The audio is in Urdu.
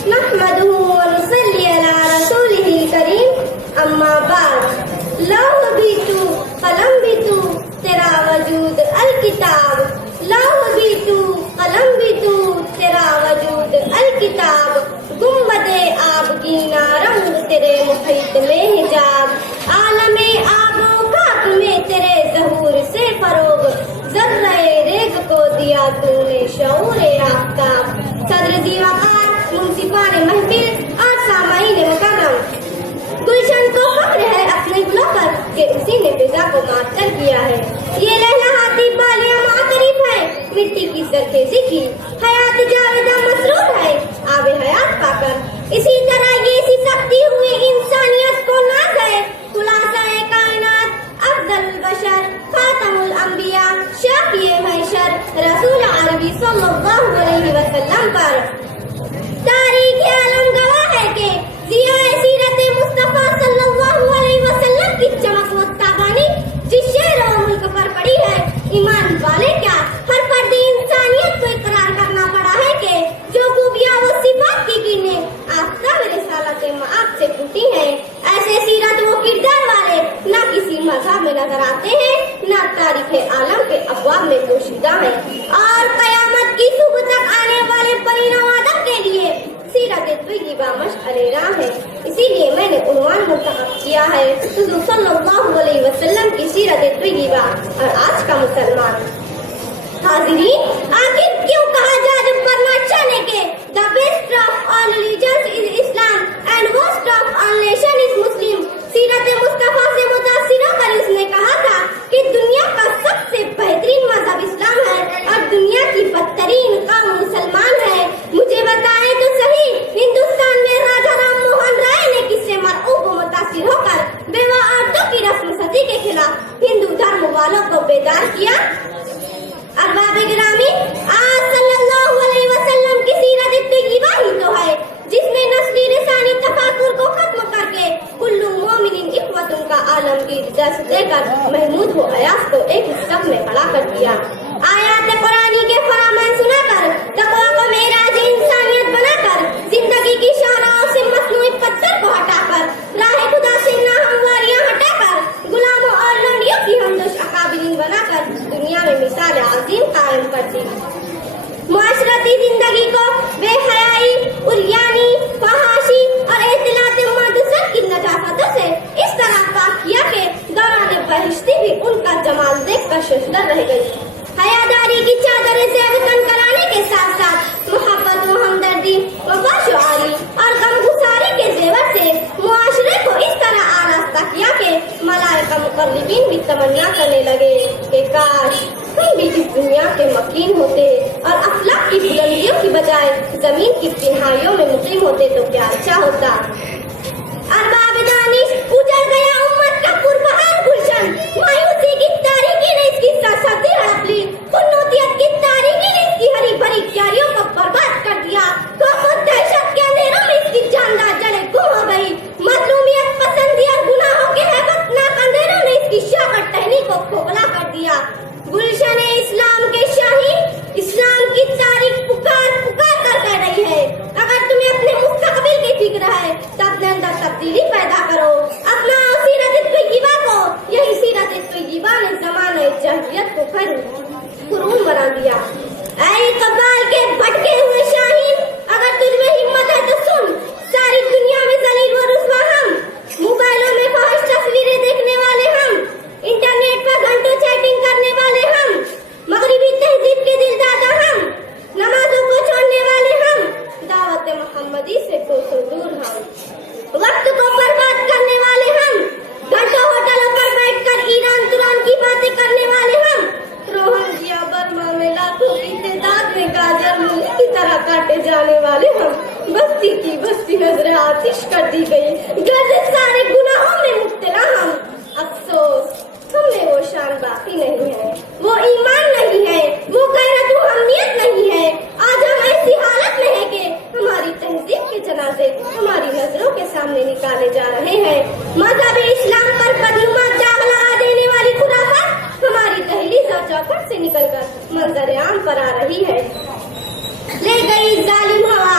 نحمده ونصلي على رسوله الكريم اما بعد لوح بھی تو قلم بھی تو تیرا وجود الکتاب لوح بھی تو قلم بھی تو تیرا وجود الکتاب گنبد آبگینہ رنگ تیرے محیط میں حجاب عالم آب و خاک میں تیرے ظہور سے فروغ ذرہ ریگ کو دیا تو نے شعور آفتاب صدر ذی وقار منصفان محفل اور سامعین مکرم گلشن کو فخر ہے اپنے گلوں پر کہ اسی نے فضا کو معطر کیا ہے یہ لہلہاتی بالیاں معترف ہے مٹی کی سرخیزی کی حیات جاویدہ مسرور ہے آب حیات پا کر اسی طرح یہ سکتی ہوئی انسانیت کو ناز ہے خلاصہ کائنات افضل البشر خاتم الانبیاء شافی محشر رسول عربی صلی اللہ علیہ وسلم پر تاریخ عالم گواہ ہے کہ ضیاء سیرت مصطفیٰ صلی اللہ علیہ وسلم کی چمک مستابانی جس شہر و ملک پر پڑی ہے ایمان والے کیا ہر فرد انسانیت کو اقرار کرنا پڑا ہے کہ جو خوبیاں و صفات کی کرنیں آفتاب رسالت معاف سے پھوٹی ہیں ایسے سیرت و کردار والے نہ کسی مذہب میں نظر آتے ہیں نہ تاریخ عالم کے ابواب میں پوشیدہ ہیں اور قیامت کی صبح تک آنے والے پرینہ آدم کے لیے سیرت طیبہ مشعل راہ ہے اسی لیے میں نے عنوان منتخب کیا ہے حضور صلی اللہ علیہ وسلم کی سیرت طیبہ اور آج کا مسلمان حاضرین آخر کیوں کہا جاج فرما چاہنے کے the best of all religions is Islam and worst of all nation is Muslim سیرت مصطفیٰ سے متاثر ہو کر اس نے کہا تھا کہ دنیا کا سب سے بہترین مذہب اسلام ہے اور دنیا کی بدترین قوم مسلمان ہے مجھے بتائیں تو صحیح ہندوستان میں راجا رام موہن رائے نے کس سے مرعوب و متاثر ہو کر بیوہ عورتوں کی رسم ستی کے خلاف ہندو دھرم والوں کو بیدار کیا ارباب گرامی آج صلی اللہ علیہ وسلم کی سیرت طیبہ ہی تو ہے جس نے نسلی لسانی تفاکر کو ختم کر کے کل مومن اخوت کا عالمگیر درس دے کر محمود و ایاس کو ایک صف میں کھڑا کر دیا آیات قرآنی کے فرمان سنا کر تقویٰ کو معراج انسانیت بنا کر زندگی کی شاہراہوں سے مصنوعی پتھر کو ہٹا کر راہ خدا سے ناہمواریاں ہٹا کر غلاموں اور لونڈیوں کی ہمدوش اکابرین بنا کر دنیا میں مثال عظیم قائم کر دی معاشرتی زندگی کو بے حیائی عریانی فحاشی اور اختلاط مدست کی نجاستوں سے اس طرح پاک کیا کہ دوران بہشتی بھی ان کا جمال دیکھ کر ششدر رہ گئی حیاداری کی چادر سے وطن کرانے کے ساتھ ساتھ محبت و ہمدردی وفا شعاری اور غمگساری کے زیور سے معاشرے کو اس طرح آراستہ کیا کہ ملائکہ مقربین بھی تمنا کرنے لگے کہ کاش ہم بھی اس دنیا کے مکین ہوتے اور افلاک کی بلندیوں کی بجائے زمین کی تنہائیوں میں مقیم ہوتے تو کیا اچھا ہوتا ارباب دانش اجڑ گیا امت کا پربہار گلشن مایوسی کی تاریکی نے اس کی سرسبزی ہڑپ لی خنوتیت کی تاریکی نے اس کی ہری بھری کیاریوں کو برباد کر دیا خوف و دہشت کے اندھیروں میں اس کی جاندار جڑیں گم ہو گئی مظلومیت پسندی اور گناہوں کے ہیبتناک اندھیروں نے اس کی شاخت ٹہنی کو کھوکھلا کر دیا گلشن اسلام کے شاہین اسلام کی تاریخ پکار پکار کر کہہ رہی ہے اگر تمہیں اپنے مستقبل کی فکر ہے تو اپنے اندر تبدیلی پیدا کرو اپنا سیرت طیبہ کو یہی سیرت طیبہ نے زمانہ جاہلیت کو قرون بنا دیا اے قبال کے بھٹکے ہوئے شاہین اگر تجھ میں ہمت ہے تو سن ساری دنیا میں ذلیل و رسوا ہم موبائلوں میں فحش تصویریں دیکھنے والے ہم انٹرنیٹ پر گھنٹوں چیٹنگ کرنے والے ہم مغربی تہذیب کے دل دادا ہم نمازوں کو چھوڑنے والے ہم دعوت محمدی سے کوسوں دور ہم وقت کو برباد کرنے والے ہم گھنٹوں ہوٹلوں پر بیٹھ کر ایران تران کی باتیں کرنے والے ہم روہنگیا برما میں لاکھوں کی تعداد میں گاجر مولی کی طرح کاٹے جانے والے ہم بستی کی بستی نظر آتش کر دی گئی گرد سارے گناہوں میں مبتلا ہم افسوس ہم میں وہ شان باقی نہیں ہے وہ ایمان نہیں ہے وہ غیرت و اہمیت نہیں ہے آج ہم ایسی حالت میں ہے کہ ہماری تہذیب کے جنازے ہماری نظروں کے سامنے نکالے جا رہے ہیں مذہب اسلام پر بدنما داغ لگا دینے والی خرافات ہماری دہلیز اور چوکھٹ سے نکل کر منظر عام پر آ رہی ہے لے گئی ظالم ہوا